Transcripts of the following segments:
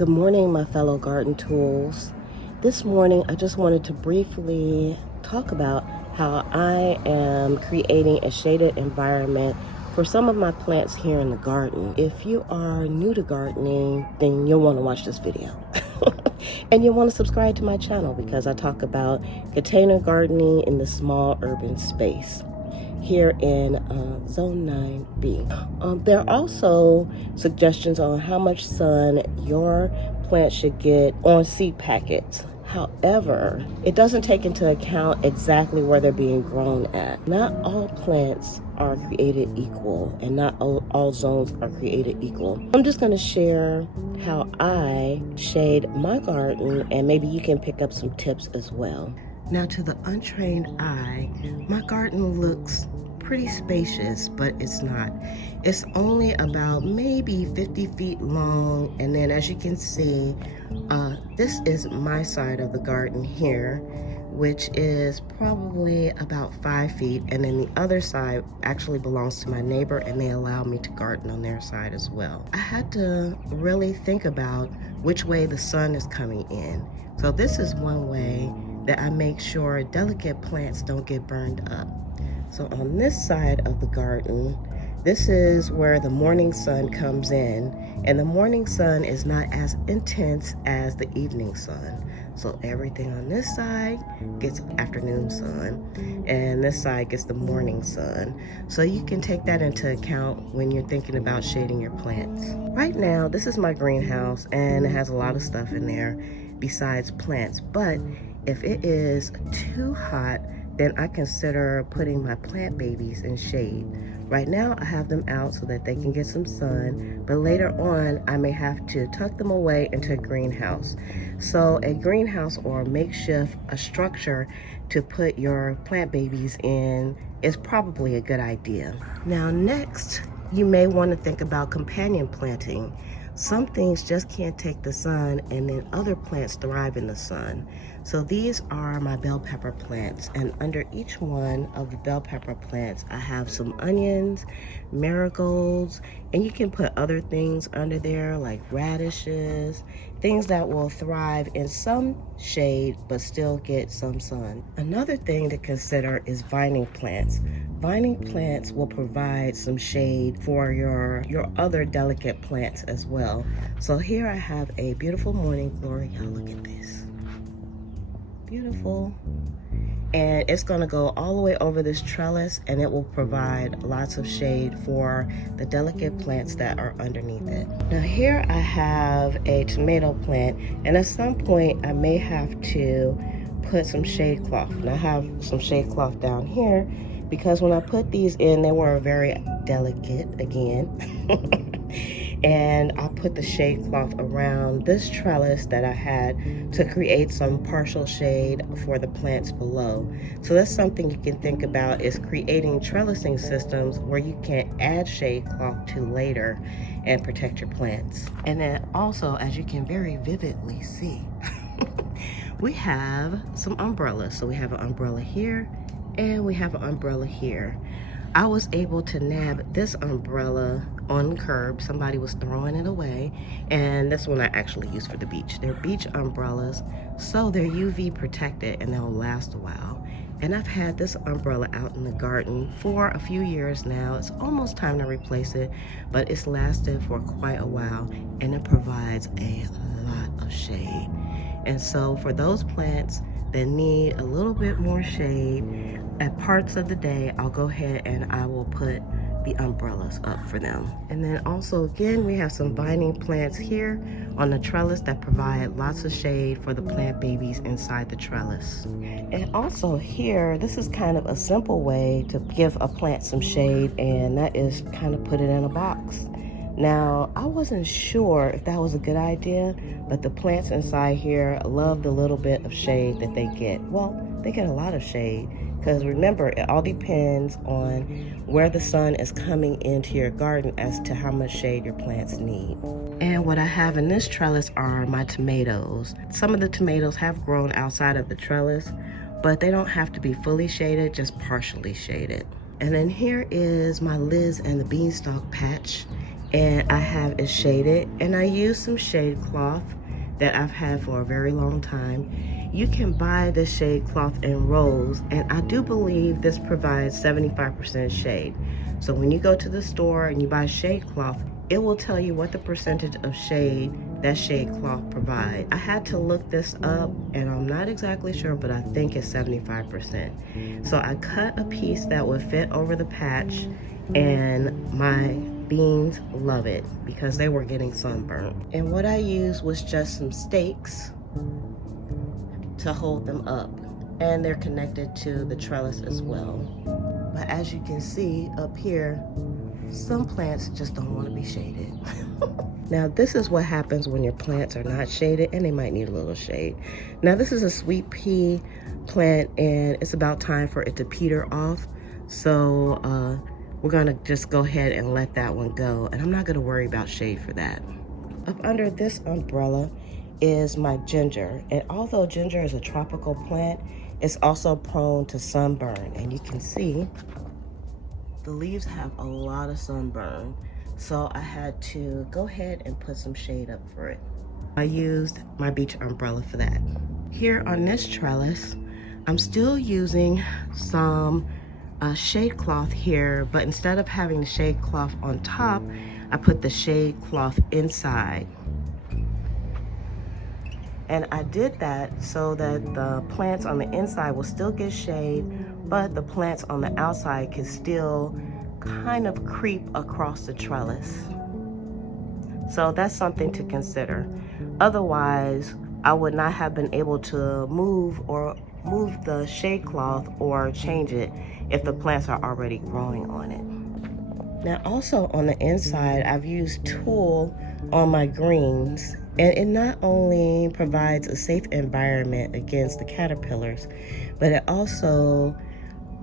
Good morning, my fellow garden tools. This morning, I just wanted to briefly talk about how I am creating a shaded environment for some of my plants here in the garden. If you are new to gardening, then you'll want to watch this video. And you'll want to subscribe to my channel because I talk about container gardening in the small urban space here in Zone 9B. There are also suggestions on how much sun your plant should get on seed packets. However, it doesn't take into account exactly where they're being grown at. Not all plants are created equal, and not all zones are created equal. I'm just going to share how I shade my garden, and maybe you can pick up some tips as well. Now, to the untrained eye, my garden looks pretty spacious, but it's not. It's only about maybe 50 feet long, and then as you can see, this is my side of the garden here, which is probably about 5 feet, and then the other side actually belongs to my neighbor, and they allow me to garden on their side as well. I had to really think about which way the sun is coming in. So this is one way that I make sure delicate plants don't get burned up. So on this side of the garden, this is where the morning sun comes in, and the morning sun is not as intense as the evening sun. So everything on this side gets afternoon sun, and this side gets the morning sun. So you can take that into account when you're thinking about shading your plants. Right now, this is my greenhouse, and it has a lot of stuff in there besides plants, but if it is too hot, then I consider putting my plant babies in shade. Right now I have them out so that they can get some sun, but later on I may have to tuck them away into a greenhouse. So a greenhouse or a structure to put your plant babies in is probably a good idea. Now next, you may want to think about companion planting. Some things just can't take the sun, and then other plants thrive in the sun. So these are my bell pepper plants, and under each one of the bell pepper plants I have some onions, marigolds, and you can put other things under there like radishes, things that will thrive in some shade but still get some sun. Another thing to consider is vining plants. Vining plants will provide some shade for your other delicate plants as well. So here I have a beautiful morning glory. Y'all look at this. Beautiful. And it's going to go all the way over this trellis, and it will provide lots of shade for the delicate plants that are underneath it. Now here I have a tomato plant, and at some point I may have to put some shade cloth. And I have some shade cloth down here because when I put these in, they were very delicate again. And I put the shade cloth around this trellis that I had to create some partial shade for the plants below. So that's something you can think about, is creating trellising systems where you can add shade cloth to later and protect your plants. And then also, as you can very vividly see, we have some umbrellas. So we have an umbrella here, and we have an umbrella here. I was able to nab this umbrella on the curb. Somebody was throwing it away, and this one I actually use for the beach. They're beach umbrellas, so they're UV protected and they'll last a while. And I've had this umbrella out in the garden for a few years now. It's almost time to replace it, but it's lasted for quite a while, and it provides a lot of shade. And so for those plants that need a little bit more shade, at parts of the day, I'll go ahead and I will put the umbrellas up for them. And then also, again, we have some vining plants here on the trellis that provide lots of shade for the plant babies inside the trellis. And also here, this is kind of a simple way to give a plant some shade, and that is kind of put it in a box. Now, I wasn't sure if that was a good idea, but the plants inside here love the little bit of shade that they get. Well, they get a lot of shade, because remember, it all depends on where the sun is coming into your garden as to how much shade your plants need. And what I have in this trellis are my tomatoes. Some of the tomatoes have grown outside of the trellis, but they don't have to be fully shaded, just partially shaded. And then here is my Liz and the Beanstalk patch. and I have it shaded, and I use some shade cloth that I've had for a very long time. You can buy the shade cloth in rolls, and I do believe this provides 75% shade. So when you go to the store and you buy shade cloth, it will tell you what the percentage of shade that shade cloth provides. I had to look this up, and I'm not exactly sure, but I think it's 75%. So I cut a piece that would fit over the patch, and my beans love it because they were getting sunburned. And what I used was just some stakes to hold them up, and they're connected to the trellis as well. But as you can see up here, some plants just don't want to be shaded. Now this is what happens when your plants are not shaded, and they might need a little shade. Now this is a sweet pea plant, and it's about time for it to peter off. So we're gonna just go ahead and let that one go, and I'm not gonna worry about shade for that. Up under this umbrella is my ginger, and although ginger is a tropical plant, it's also prone to sunburn, and you can see the leaves have a lot of sunburn, so I had to go ahead and put some shade up for it. I used my beach umbrella for that. Here on this trellis, I'm still using some shade cloth here, but instead of having the shade cloth on top, I put the shade cloth inside. And I did that so that the plants on the inside will still get shade, but the plants on the outside can still kind of creep across the trellis. So that's something to consider. Otherwise, I would not have been able to move the shade cloth or change it if the plants are already growing on it. Now also on the inside, I've used tulle on my greens, and it not only provides a safe environment against the caterpillars, but it also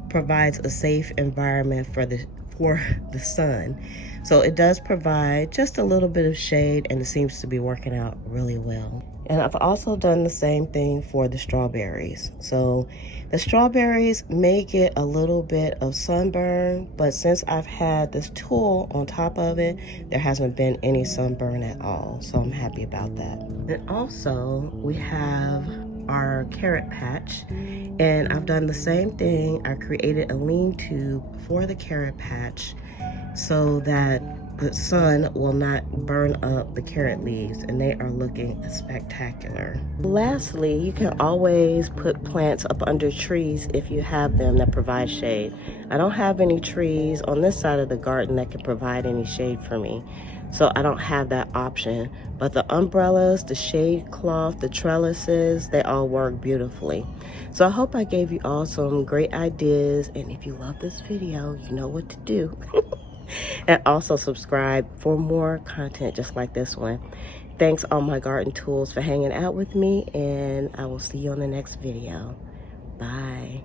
provides a safe environment for the sun. So it does provide just a little bit of shade, and it seems to be working out really well. And I've also done the same thing for the strawberries. So the strawberries may get a little bit of sunburn, but since I've had this tulle on top of it, there hasn't been any sunburn at all. So I'm happy about that. And also we have our carrot patch, and I've done the same thing. I created a lean-to for the carrot patch so that the sun will not burn up the carrot leaves, and they are looking spectacular. Lastly, you can always put plants up under trees if you have them that provide shade. I don't have any trees on this side of the garden that can provide any shade for me, so I don't have that option. But the umbrellas, the shade cloth, the trellises, they all work beautifully. So I hope I gave you all some great ideas, and if you love this video, you know what to do. And also subscribe for more content just like this one. Thanks all my garden tools for hanging out with me, and I will see you on the next video. Bye.